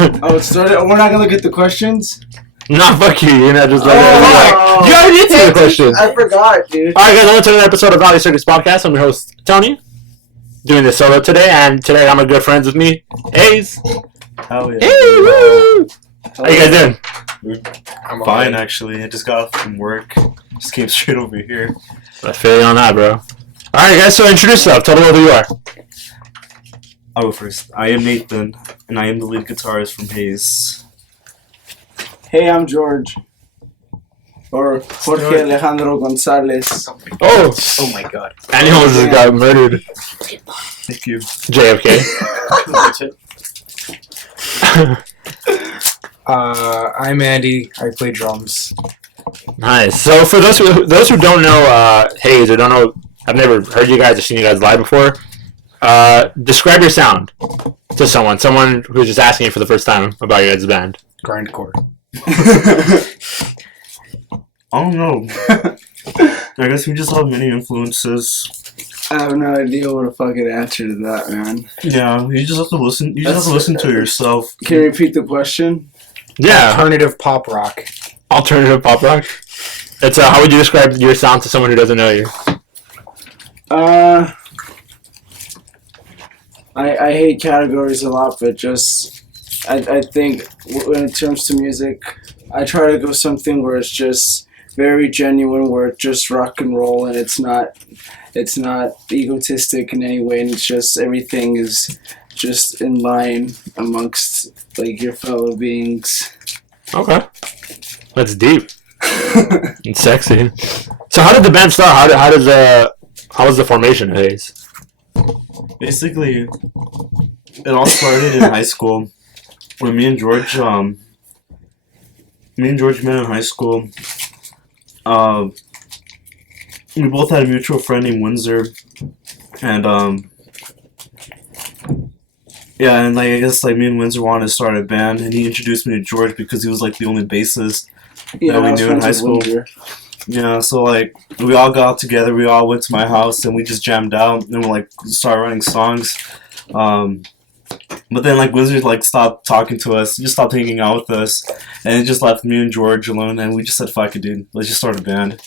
Oh, it started. We're not gonna look at the questions. No, fuck you. You're not just like you already answered the question. I forgot, dude. All right, guys. Welcome to another episode of Valley Circus Podcast. I'm your host Tony, doing this solo today, and today I'm with good friends with me, Haiz. Hell yeah. Hey, woo! How you guys doing? I'm fine, actually. I just got off from work. Just came straight over here. I feel you on that, bro. All right, guys. So introduce yourself. Tell them who you are. I'll go first. I am Nathan, and I am the lead guitarist from Haiz. Hey, I'm George. Or Jorge Alejandro Gonzalez. Oh my god. Anyone just got murdered. Thank you. JFK. I'm Andy. I play drums. Nice. So for those who don't know Haiz or don't know, I've never heard you guys or seen you guys live before. Describe your sound to someone who's just asking you for the first time about your guys' band. Grindcore. I don't know. I guess we just have many influences. I have no idea what to fucking answer to that, man. Yeah, you just have to listen. You just have to listen to yourself. Can you repeat the question? Yeah. Alternative pop rock. Alternative pop rock. It's how would you describe your sound to someone who doesn't know you? I hate categories a lot, but just I think when it comes to music, I try to go something where it's just very genuine, where it's just rock and roll, and it's not egotistic in any way, and it's just everything is just in line amongst like your fellow beings. Okay, that's deep. It's sexy. So how did the band start? How was the formation of Haiz? Basically, it all started in high school when me and George met in high school. We both had a mutual friend named Windsor, and yeah, and like I guess like me and Windsor wanted to start a band, and he introduced me to George because he was like the only bassist that we knew in high school. Yeah, so like we all got together, we all went to my house, and we just jammed out, and we like started writing songs. But then like Windsor like stopped talking to us, just stopped hanging out with us, and it just left me and George alone, and we just said, fuck it, dude, let's just start a band.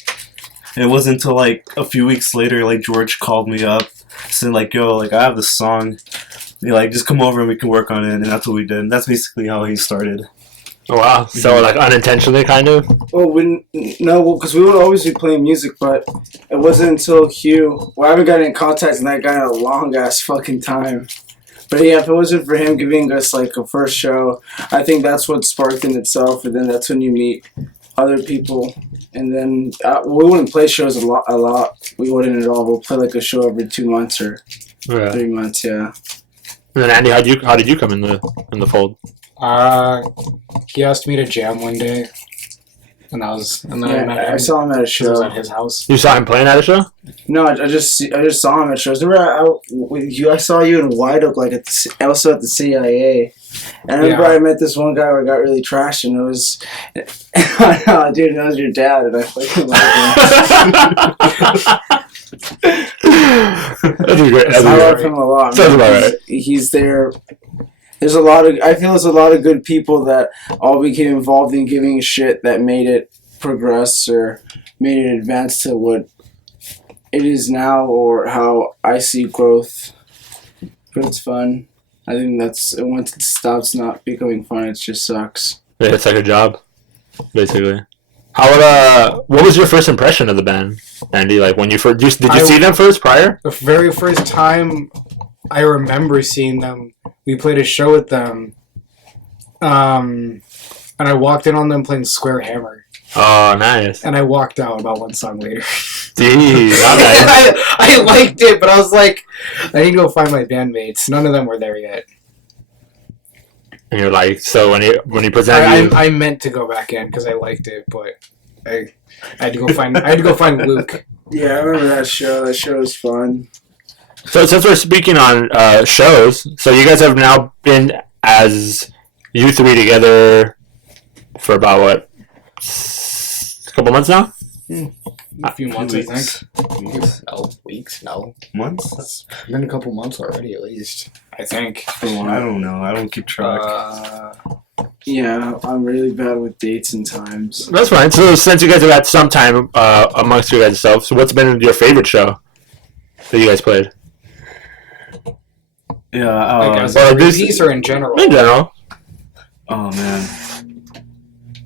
And it wasn't until like a few weeks later, like George called me up, saying like, yo, like I have this song, like just come over and we can work on it, and that's what we did. And that's basically how he started. Oh wow! So like unintentionally, kind of. Well, because we would always be playing music, but it wasn't until Hugh. Well, I haven't gotten in contact with that guy in a long ass fucking time. But yeah, if it wasn't for him giving us like a first show, I think that's what sparked in itself, and then that's when you meet other people. And then we wouldn't play shows a lot. We wouldn't at all. We'll play like a show every 2 months or 3 months. Yeah. And then Andy, how did you come in the fold? He asked me to jam one day, and I met him. I saw him at a show at his house. You saw him playing at a show? No, I just saw him at shows. Remember, I saw you in White Oak, like also at the CIA. And I remember I met this one guy where I got really trashed, and it was, dude, that was your dad, and I fucking loved him. I love him a lot. Sounds about right. He's there. I feel there's a lot of good people that all became involved in giving a shit that made it progress or made it advance to what it is now, or how I see growth. But it's fun. I think once it stops not becoming fun, it just sucks. Yeah, it's like a job, basically. What was your first impression of the band, Andy? Like when you first, did you see them first prior? The very first time I remember seeing them, we played a show with them, and I walked in on them playing Square Hammer. Oh, nice. And I walked out about one song later. Jeez, I liked it, but I was like, I need to go find my bandmates. None of them were there yet. And you're like, so when he presented I meant to go back in because I liked it, but I had to go find Luke. Yeah, I remember that show. That show was fun. So since we're speaking on shows, so you guys have now been as you three together for about what, a couple months now? A few months, I think. Weeks? No. Months? It's been a couple months already, at least. I think. I don't know. I don't keep track. Yeah, I'm really bad with dates and times. That's fine. So since you guys have had some time amongst you guys yourselves, so what's been your favorite show that you guys played? Yeah. Like as well, a this- piece or in general? In general. Oh man.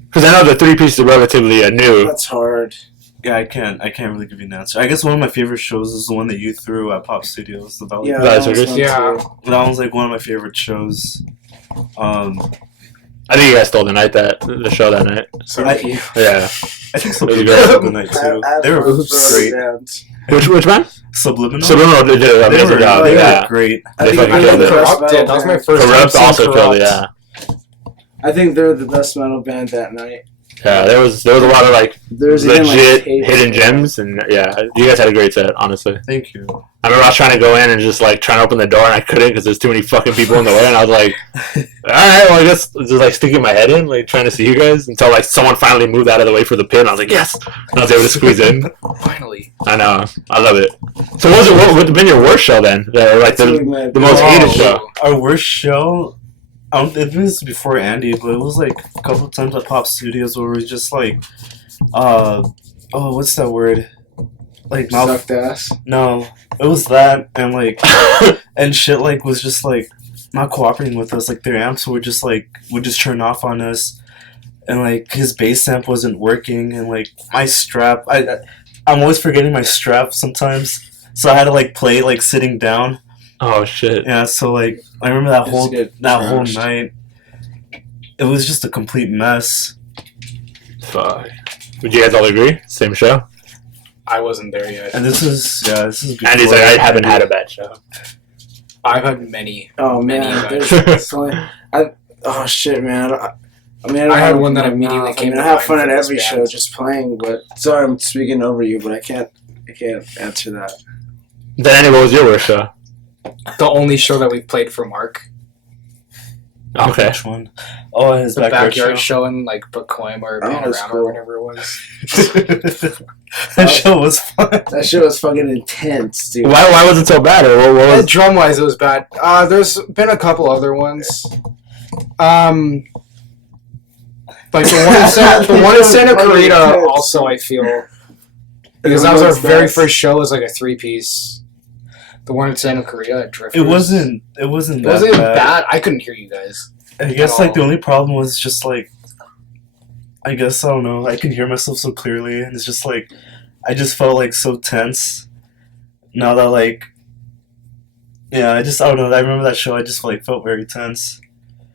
Because I know the three pieces are relatively new. That's hard. Yeah, I can't really give you an answer. I guess one of my favorite shows is the one that you threw at Pop Studios, the Valley. Yeah, Valley that was Circus? fun Yeah. too. That was like one of my favorite shows. I think you guys stole the show that night. So I- you- Yeah. I think Really Subliminal good. was the night too. They were great. Which one? Subliminal. Subliminal did an They amazing were, job. they Yeah. were great. I They think fucking they're killed the it. best Corrupt metal did. That was my band. first time Corrupt seeing also killed it. Corrupt. Yeah. I think they're the best metal band that night. Yeah. There was a lot of like There's even, legit tape. hidden gems, and yeah, you guys had a great set. Honestly. Thank you. I remember I was trying to go in and just like trying to open the door and I couldn't because there's too many fucking people in the way and I was like, alright, well I guess just like sticking my head in, like trying to see you guys until like someone finally moved out of the way for the pit and I was like, yes! And I was able to squeeze in. Finally. I know. I love it. So what would have been your worst show then? Like That's really the mad. most Oh. hated show? Our worst show. I don't think it was before Andy, but it was like a couple of times at Pop Studios where we was just like, what's that word? Like mouth. Sucked ass. No, it was that and like and shit like was just like not cooperating with us. Like their amps were just like would just turn off on us, and like his bass amp wasn't working, and like my strap. I'm always forgetting my strap sometimes, so I had to like play like sitting down. Oh shit. Yeah, so like I remember that Just get whole trashed. night. It was just a complete mess. Fuck. Would you guys all agree? Same show? I wasn't there yet. And this is before Andy's like, I haven't had a bad show. I've had many. Oh man, Many there's definitely. Oh shit, man. I mean, I had don't one that have immediately mouth. came I mean, to I have mind fun for at this every band. show just playing, but sorry, I'm speaking over you, but I can't answer that. Then Andy, what was your worst show? The only show that we've played for Mark. Okay. Which one? Oh, his The backyard, backyard show. show in like Pacoima or Oh, that's Panorama cool. or whatever it was. That show was fun. That shit was fucking intense, dude. Why was it so bad? Or what was Drum wise, it was bad. There's been a couple other ones. Like the one in Santa Clarita also, I feel. Because that was our very first show as like a 3-piece. The one in Santa Clarita at Drifters. It wasn't It wasn't that even bad. bad. I couldn't hear you guys. I guess at like the all. only problem was just like I don't know. I can hear myself so clearly, and it's just like I just felt like so tense. Now that like yeah, I don't know. I remember that show. I just like felt very tense.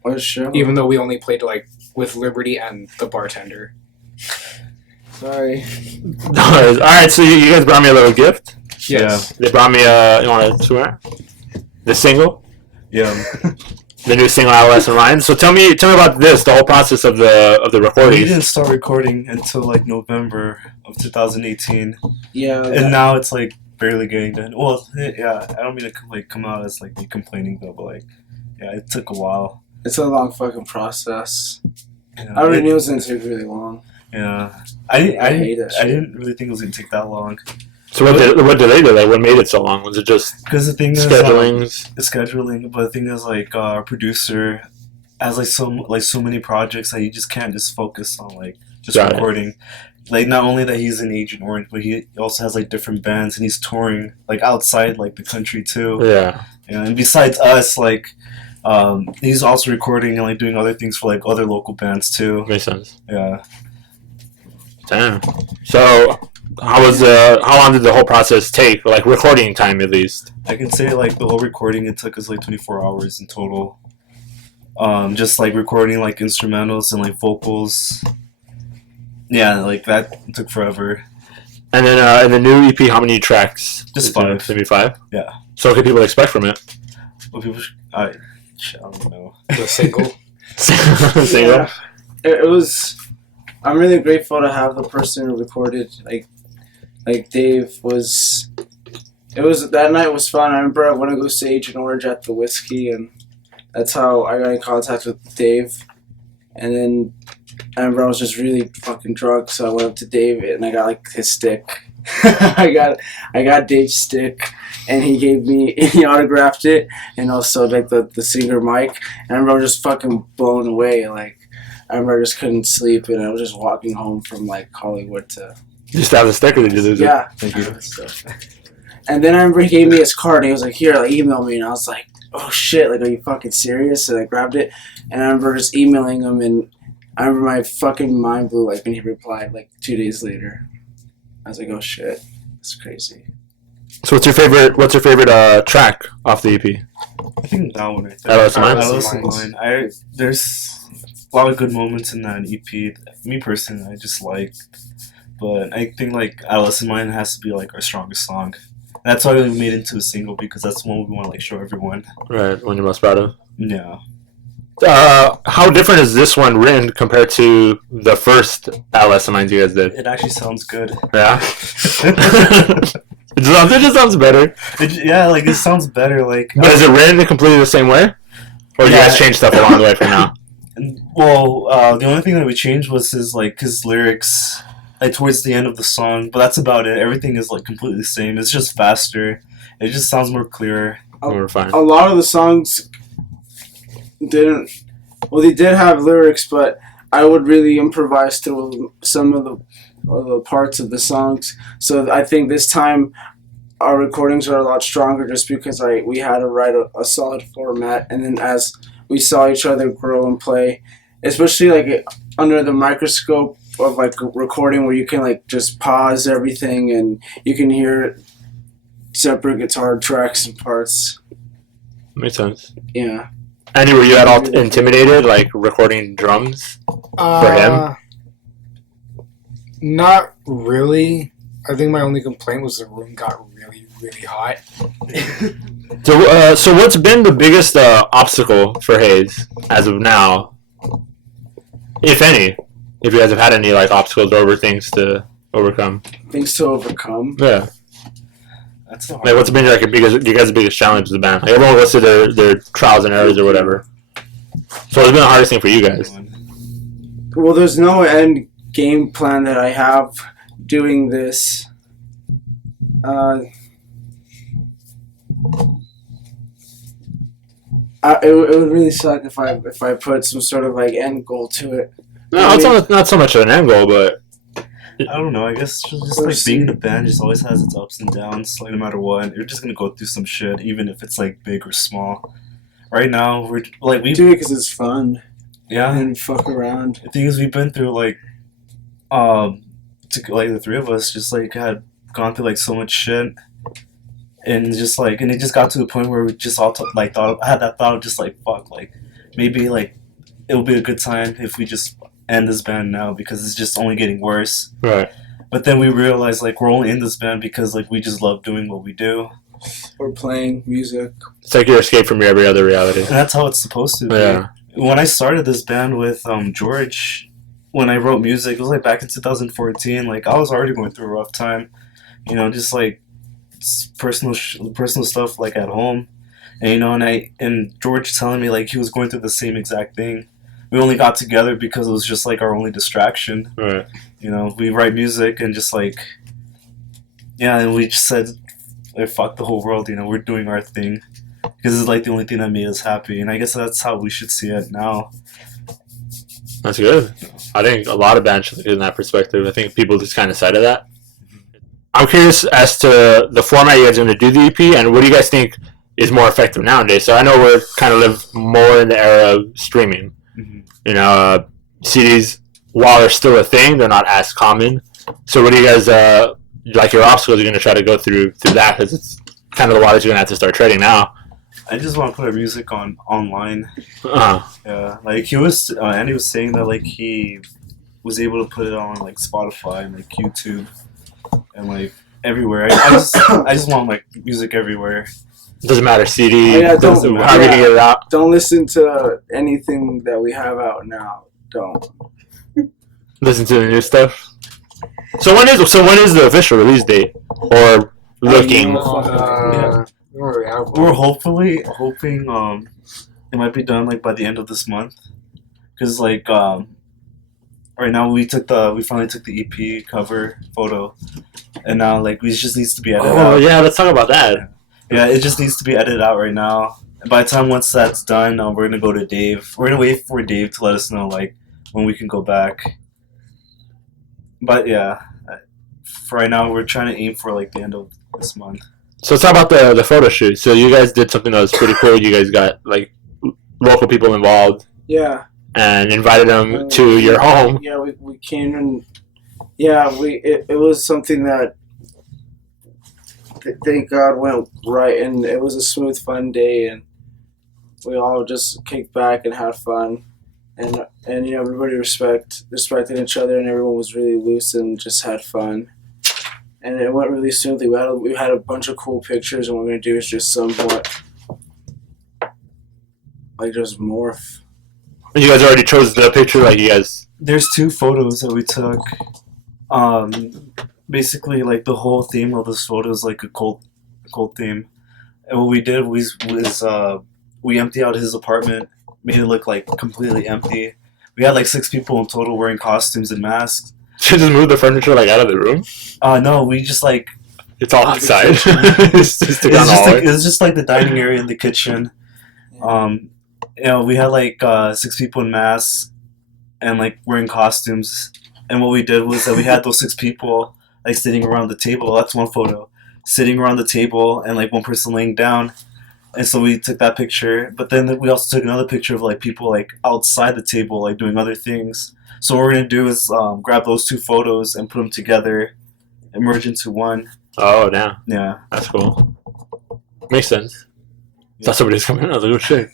What show? Even though we only played like with Liberty and the bartender. Sorry. Alright, so you guys brought me a little gift. Yes. They brought me you want to swear? The single? Yeah. The new single Adolescent Ryan. So tell me about this, the whole process of the We recording. didn't start recording until like November of 2018, Yeah. and now it's like barely getting done. Well, yeah, I don't mean to like come out as like me complaining though, but like yeah, it took a while. It's a long fucking process. You know, I already knew it was gonna take really long. Yeah, I hate that shit. I didn't really think it was gonna take that long. So what did they do? Like, what made it so long? Was it just Because the thing is, scheduling? but the thing is, like our producer has like so many projects that he just can't just focus on like just Got it. recording. Like not only that he's in Agent Orange, but he also has like different bands and he's touring like outside like the country too. Yeah. And besides us, like he's also recording and like doing other things for like other local bands too. Makes sense. Yeah. Damn. So how long did the whole process take? Like recording time at least. I can say like the whole recording it took us like 24 hours in total. Just like recording like instrumentals and like vocals. Yeah, like that took forever. And then in the new EP, how many tracks? Just 5. Maybe 5? Yeah. So what could people expect from it? What people? I don't know. The single. Single? Yeah. It was. I'm really grateful to have the person who recorded. Like Dave was. It was that night was fun. I remember I went to go see Agent Orange at the Whiskey, and that's how I got in contact with Dave. And then I remember I was just really fucking drunk, so I went up to Dave and I got like his stick. I got Dave's stick, and he autographed it, and also like the singer Mike. And I remember I was just fucking blown away. Like I remember I just couldn't sleep, and I was just walking home from like Hollywood to. You just have the sticker, or did you lose it? Yeah. Thank you. And then I remember he gave me his card, and he was like, "Here, like, email me," and I was like, "Oh shit! Like, are you fucking serious?" And I grabbed it, and I remember just emailing him, and I remember my fucking mind blew like when he replied like 2 days later. I was like, "Oh shit, that's crazy." So what's your favorite track off the EP? I think that one right there. Adolescent Mine. There's a lot of good moments in that EP. Me personally, I just like, but I think like Adolescent Mine has to be like our strongest song. That's why we made it into a single, because that's the one we want to like show everyone. Right, one you're most proud of. Yeah. How different is this one written compared to the first Adolescent Minds you guys did? It actually sounds good. Yeah. It just sounds better. It sounds better. Like, but is it written completely the same way, or do you guys change stuff along the way from now? Well, the only thing that we changed was his lyrics, like towards the end of the song. But that's about it. Everything is like completely the same. It's just faster. It just sounds more clearer. We're fine. A lot of the songs didn't. Well, they did have lyrics, but I would really improvise to some of the parts of the songs. So I think this time our recordings are a lot stronger, just because we had to write a solid format, and then as we saw each other grow and play, especially like under the microscope of like recording, where you can like just pause everything and you can hear separate guitar tracks and parts. Makes sense. Yeah. Andy, were you at all intimidated, like recording drums for him? Not really. I think my only complaint was the room got really, really hot. So what's been the biggest obstacle for Haiz as of now, if any? If you guys have had any like obstacles or things to overcome? Things to overcome. Yeah. That's not Like, what's been like you guys' biggest challenge as a band? Like, everyone goes through their trials and errors or whatever. So what's been the hardest thing for you guys? Well, there's no end game plan that I have doing this. It would really suck if I put some sort of like end goal to it. No, it's not so much of an end goal, but I don't know. I guess just like being in a band just always has its ups and downs. Like no matter what, you're just gonna go through some shit, even if it's like big or small. Right now, we do it because it's fun. Yeah, and fuck around. The thing is, we've been through like, the three of us just like had gone through like so much shit, and it just got to the point where we just all had that thought of just like fuck, like maybe like it'll be a good time if we just end this band now, because it's just only getting worse. Right. But then we realized like we're only in this band because like we just love doing what we do. We're playing music. It's like your escape from your every other reality. And that's how it's supposed to be. Yeah. When I started this band with George, when I wrote music, it was like back in 2014. Like I was already going through a rough time, you know, just like personal stuff like at home, and you know, and George telling me like he was going through the same exact thing. We only got together because it was just like our only distraction. Right. You know, we write music and just like, yeah, and we just said, like, fuck the whole world, you know, we're doing our thing. Because it's like the only thing that made us happy. And I guess that's how we should see it now. That's good. I think a lot of bands should look in that perspective. I think people just kind of side of that. I'm curious as to the format you guys are going to do the EP, and what do you guys think is more effective nowadays? So I know we're kind of live more in the era of streaming. Mm-hmm. You know, CDs, while they're still a thing, they're not as common. So what do you guys, like your obstacles you're going to try to go through that? Because it's kind of the waters you're going to have to start treading now. I just want to put our music online. Uh-huh. Yeah, like Andy was saying that like he was able to put it on like Spotify and like YouTube and like everywhere. I just want like music everywhere. Doesn't matter, CD. Oh, yeah, doesn't matter. How are you gonna get it out? Don't listen to anything that we have out now. Don't listen to the new stuff. So when is the official release date? Or looking? We're hoping it might be done like by the end of this month, because like right now we finally took the EP cover photo, and now like it just needs to be edited out. Oh yeah, let's talk about that. Yeah, it just needs to be edited out right now. And by the time once that's done, we're gonna go to Dave. We're gonna wait for Dave to let us know like when we can go back. But yeah, for right now, we're trying to aim for like the end of this month. So let's talk about the photo shoot. So you guys did something that was pretty cool. You guys got like local people involved. Yeah. And invited them to your home. Yeah, we came and it was something that thank God went right, and it was a smooth, fun day, and we all just kicked back and had fun, and everybody respected each other, and everyone was really loose and just had fun, and it went really smoothly. We had a bunch of cool pictures, and what we're gonna do is just somewhat like just morph. You guys already chose the picture, like you guys. There's 2 photos that we took. Basically, like the whole theme of this photo is like a cult theme, and what we did was we emptied out his apartment, made it look like completely empty. We had like 6 people in total wearing costumes and masks. Should just move the furniture like out of the room. No, we just like it's all outside. It's just like the dining area and the kitchen. We had like 6 people in masks and like wearing costumes. And what we did was that we had those 6 people like sitting around the table. That's one photo. Sitting around the table and like one person laying down. And so we took that picture. But then we also took another picture of like people like outside the table like doing other things. So what we're going to do is grab those 2 photos and put them together and merge into one. Oh, damn. Yeah. That's cool. Makes sense. Yeah. Thought somebody's coming out. I was like, oh shit.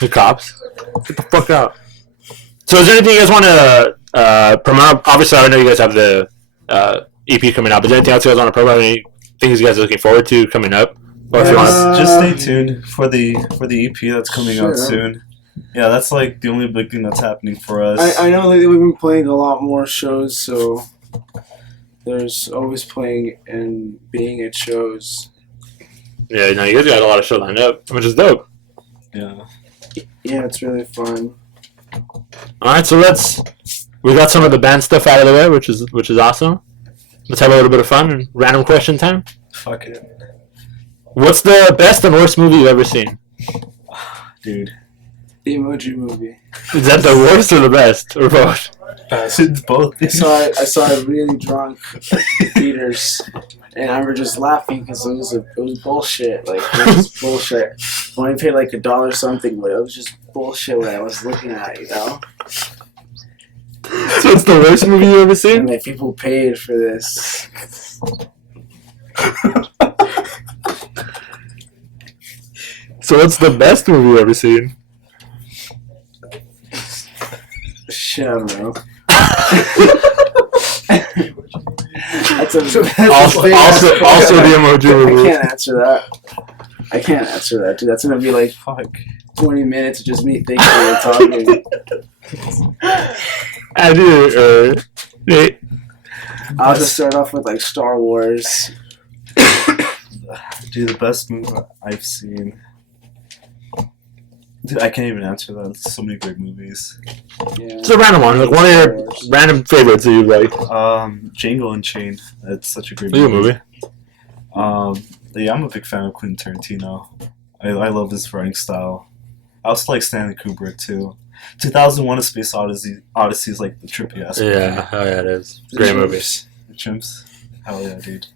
The cops. Get the fuck out. So is there anything you guys want to promote? Obviously, I know you guys have the EP coming out, but is there anything else you guys want to promote? Any things you guys are looking forward to coming up? Or if you want just stay tuned for the EP that's coming out soon. Yeah, that's like the only big thing that's happening for us. I know that we've been playing a lot more shows, so there's always playing and being at shows. Yeah, no, you guys got a lot of shows lined up, which is dope. Yeah. Yeah, it's really fun. Alright, so we got some of the band stuff out of the way, which is awesome. Let's have a little bit of fun and random question time. Fuck it. What's the best and worst movie you've ever seen? Dude. The Emoji Movie. Is that the worst or the best? Or both? It's both. I saw it really drunk in theaters, and I was just laughing because it was bullshit. Like, it was bullshit. I only paid like $1 something, but it was just bullshit what I was looking at, you know? So it's the worst movie you've ever seen? And like, people paid for this. So what's the best movie you've ever seen? Shit, I don't know. Also the Emoji Movie. I can't answer that, dude. That's gonna be like 20 minutes of just me thinking and talking. I do. I'll just start off with like Star Wars. Dude, the best movie I've seen. Dude, I can't even answer that. There's so many great movies. Yeah. It's a random one. Like one of your random favorites that you like. Django Unchained. That's such a great movie. Yeah, I'm a big fan of Quentin Tarantino. I love his writing style. I also like Stanley Kubrick too. 2001: A Space Odyssey is like the trippy ass. Yeah, oh yeah, it is. Great movie. The Chimps. Hell yeah, dude.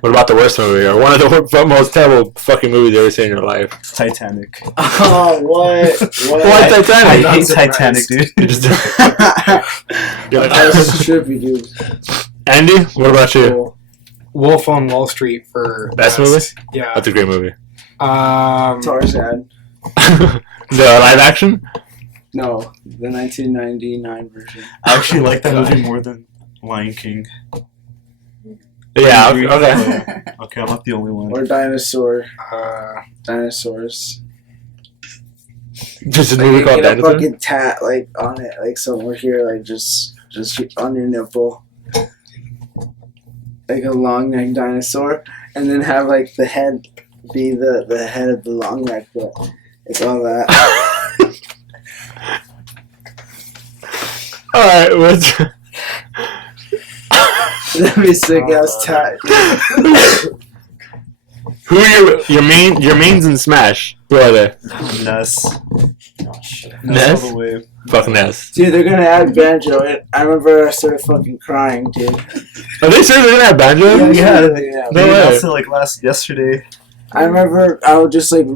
What about the worst movie or one of the most terrible fucking movies you've ever seen in your life? Titanic. Oh, what? Why Titanic? I hate Titanic, dude. That's trippy, dude. Andy, what about you? Cool. Wolf on Wall Street for best movie? Yeah. That's a great movie. Tarzan. The live action? No, the 1999 version. I actually like that movie more than Lion King. Yeah, okay. Okay, I'm not the only one. Or Dinosaur. Dinosaurs. Just a movie called Get a Dinosaur? fucking tat like on it, like somewhere here, like just on your nipple. Like a long neck dinosaur, and then have like the head be the head of the long neck, but it's all that. Alright, what's... That'd be sick ass tat. Who are your mains in Smash? Who are they? Ness. Oh shit. Ness? All the way. Fuck Ness. Dude, they're gonna add Banjo. I remember I started fucking crying, dude. Are they serious? They're gonna have Banjo? Yeah. No They way. announced it like yesterday. I remember I would just like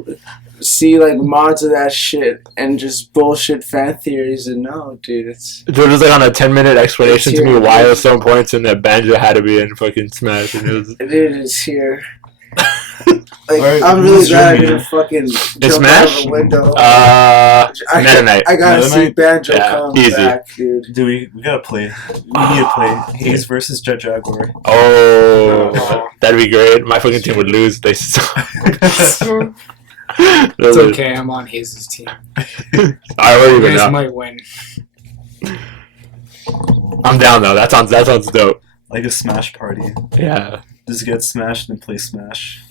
see like mods of that shit and just bullshit fan theories, and no, dude, it's George was like on a 10-minute explanation It's to me here. why it was so important and that Banjo had to be in fucking Smash. And it was it is here. Like Alright, I'm really who's glad I your didn't fucking jump out Smash? of the window. Meta Knight. I gotta Meta see Knight? Banjo Yeah, come easy. back, dude. Dude, we gotta play. We need to play. Haiz versus Jet Jaguar. Oh, that'd be great. My fucking team would lose. They suck. It's okay. I'm on Haiz's team. I already You even guys know. might win. I'm down though. That sounds dope. Like a Smash party. Yeah. Just get smashed and play Smash.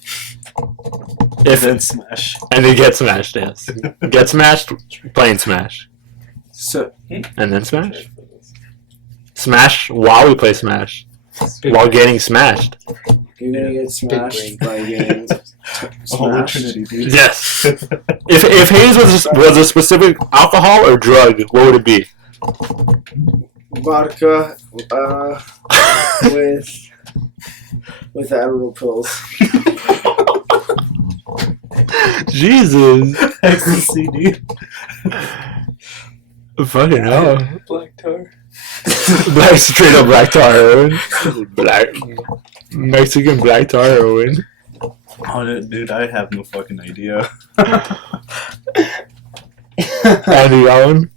If Then Smash. and they get smashed, yes. Get smashed, playing Smash, So and then Smash. Smash while we play Smash, Big while brain. getting smashed. you're gonna get smashed by getting Holy smashed. Trinity, dude. Yes. If Haiz was a specific alcohol or drug, what would it be? Vodka, with Adderall pills. Jesus. Ecstasy, dude. Fucking hell. Black tar. Black straight up black tar heroin. Black Mexican black tar heroin. Oh, dude, I have no fucking idea. Andy Allen.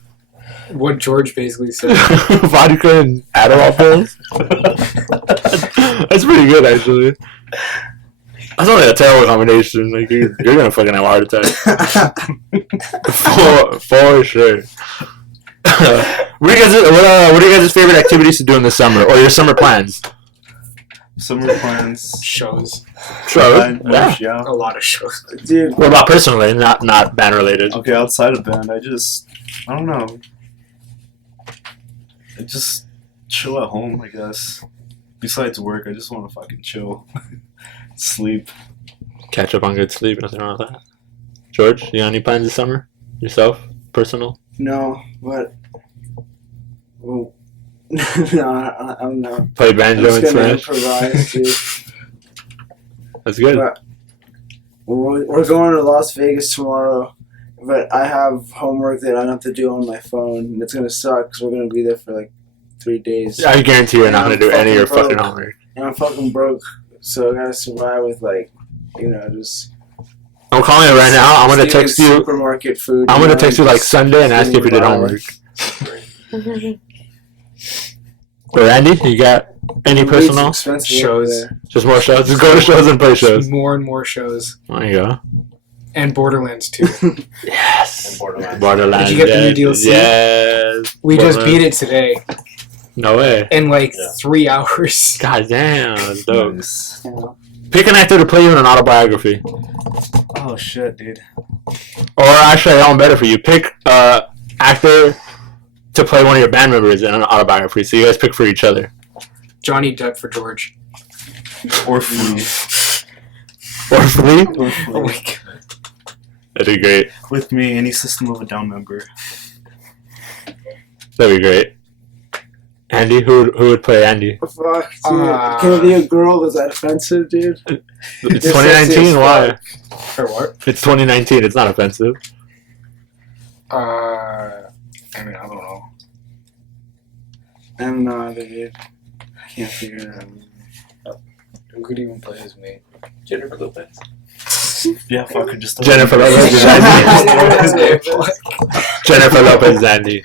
What George basically said. Vodka and Adderall pills. That's pretty good, actually. That's not like a terrible combination. Like you're gonna fucking have a heart attack. For sure. What are you guys' favorite activities to do in the summer, or your summer plans? Summer plans. Shows. Sure. Yeah. Yeah. A lot of shows. Dude, What about personally, not band related? Okay, outside of band, I don't know. I just chill at home, I guess. Besides work, I just want to fucking chill. Sleep. Catch up on good sleep. Nothing wrong with that. George, you got any plans this summer? Yourself, personal? no, but well, no, I'm not. Play I'm banjo just and gonna Smash. improvise, dude. That's good. But we're going to Las Vegas tomorrow, but I have homework that I have to do on my phone, and it's gonna suck because we're gonna be there for like 3 days. I guarantee you're not I'm gonna do any of your fucking fucking broke. homework. And I'm fucking broke, so I gotta survive with like, just. I'm calling you right now. I'm gonna stealing text you. supermarket food. I'm you gonna know, text and you like just Sunday and ask you if you did getting homework. Or Andy, you got any by. personal? It's expensive Shows. over there. Just more shows. Just go to shows and play shows. More and more shows. There you go. And Borderlands too. Yes. And Borderlands. Borderlands. Did you get the new yes, DLC? Yes. We just Borderlands. beat it today No way. in like Yeah. 3 hours. God damn. That's dope. Nice. Pick an actor to play you in an autobiography. Oh shit, dude. Or actually, I better for you. Pick actor to play one of your band members in an autobiography. So you guys pick for each other. Johnny Depp for George. Or Flea. Or Flea. Or Oh my Flea. god. That'd be great. With me, any System of a Down member. That'd be great. Andy, who would play Andy? Fuck, dude. Can it be a girl? Is that offensive, dude? It's You're sexy 2019. as Why? fuck. For what? It's 2019. It's not offensive. I mean, I don't know. I don't know either, dude. I can't figure it out. Who could even play as me? Jennifer Lopez. Yeah, fuck her, just Jennifer Lopez is Andy. Jennifer Lopez is Andy.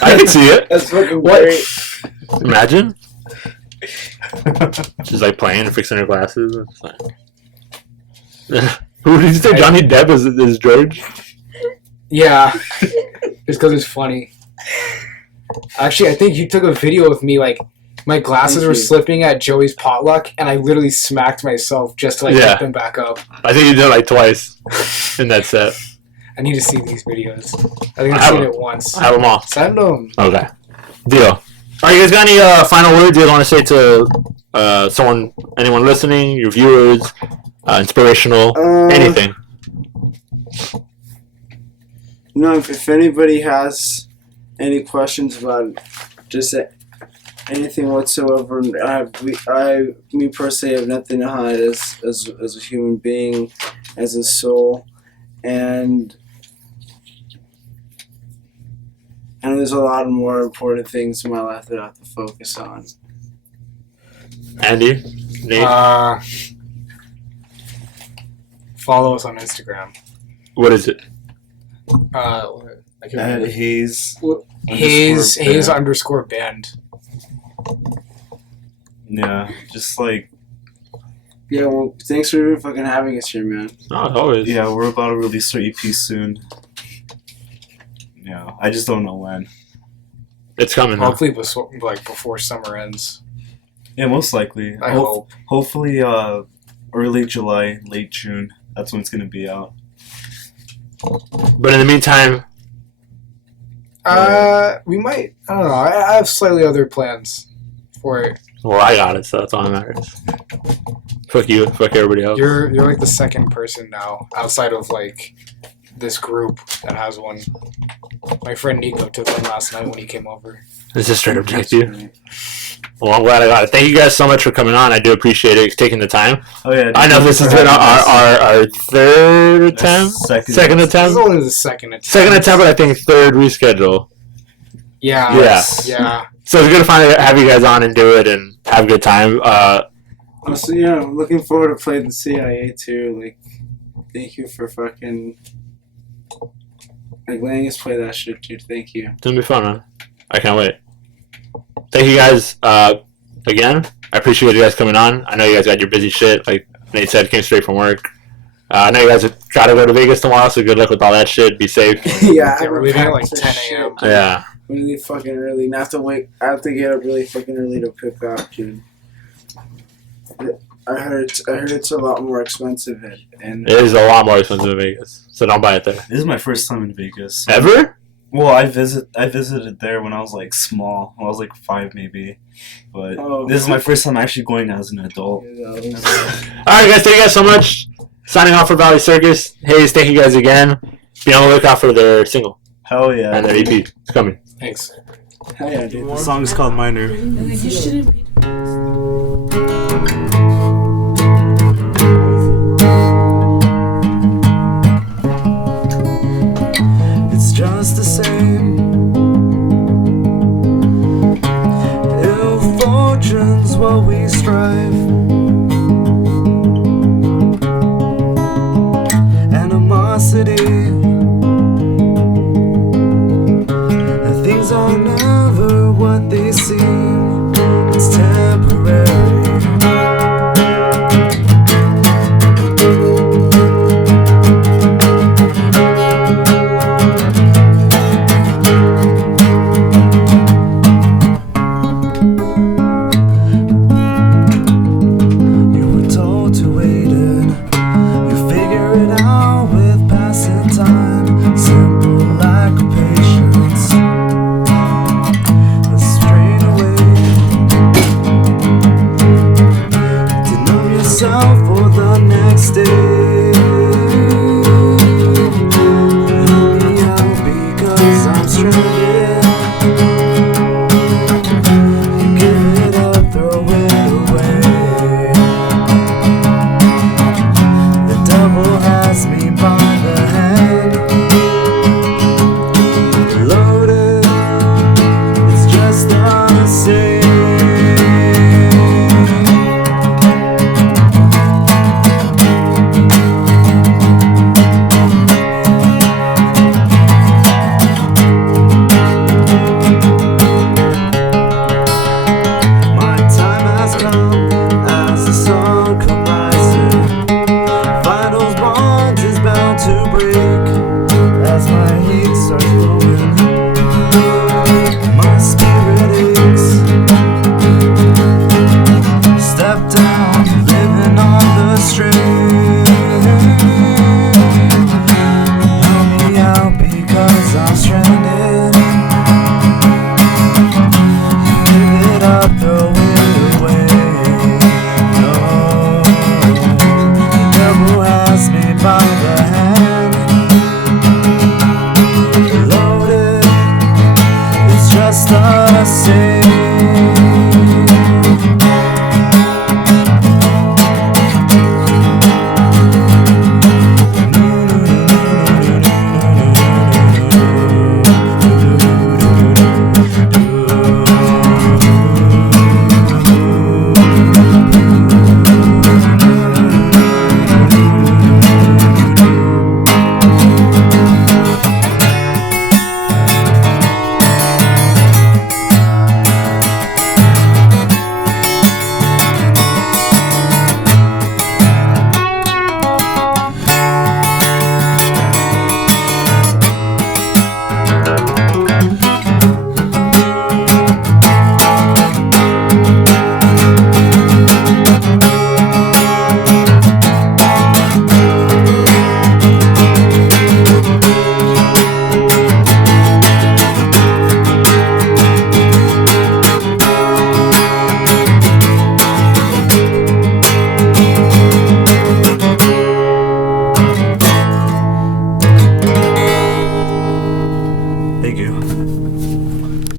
I can see it. That's fucking What? great. Imagine. She's like playing and fixing her glasses. It's like... Who did you say? Johnny Depp is George? Yeah. Just because it's funny. Actually, I think you took a video with me, like, my glasses Thank were you. slipping at Joey's potluck, and I literally smacked myself just to, like, Yeah. get them back up. I think you did it like twice in that set. I need to see these videos. I think I I've have seen them. it once. I have them all. Send them. Okay. Deal. Alright, you guys got any final words you guys want to say to anyone listening, your viewers, inspirational, anything? If anybody has any questions about just anything whatsoever, me personally have nothing to hide as a human being, as a soul, and there's a lot more important things in my life that I have to focus on. Andy? Nate? Follow us on Instagram. What is it? I can't remember. Haiz. Haiz underscore band. Yeah, just like. Yeah, well, thanks for fucking having us here, man. Oh, always. Yeah, we're about to release our EP soon. Yeah, I just don't know when. It's coming. Huh? Hopefully, before summer ends. Yeah, most likely. I hope. Hopefully, early July, late June. That's when it's gonna be out. But in the meantime, we might. I don't know. I have slightly other plans for it. well, I got it, so that's all that matters. Fuck you. Fuck everybody else. You're like the second person now outside of like this group that has one. My friend Nico took one last night when he came over. This is straight up text you. Well, I'm glad I got it. Thank you guys so much for coming on. I do appreciate it, taking the time. Oh yeah. I know this has been our third attempt? Second This attempt? is only the second attempt. Second attempt, but I think third reschedule. Yeah. Yes. Yeah. So it's good to finally have you guys on and do it and have a good time. Also, yeah, I'm looking forward to playing the CIA too. Like, thank you for fucking letting us play that shit, dude. Thank you. It's going to be fun, man. I can't wait. Thank you guys again. I appreciate you guys coming on. I know you guys got your busy shit. Like Nate said, came straight from work. I know you guys got to go to Vegas tomorrow, so good luck with all that shit. Be safe. Yeah, We're leaving at like 10 a.m. Yeah. Really fucking early. And I have to get up really fucking early to pick up, dude. I heard it's a lot more expensive, and It is a lot more expensive in Vegas, so don't buy it there. This is my first time in Vegas. Ever? Well, I visited there when I was like small. I was like 5 maybe, but this is my first time actually going as an adult. Alright guys, thank you guys so much. Signing off for Valley Circus. Haiz, thank you guys again. Be on the lookout for their single Hell yeah. and their EP. It's coming. Thanks. hell yeah, dude. The song is called Minor. You shouldn't be. It's just the same. Ill fortunes while we strive. Animosity. Things are never what they seem. It's temporary. You were told to wait and you figure it out with passing time. Simple lack of patience. Straight away. To numb yourself for the next day. Help me out because I'm struggling.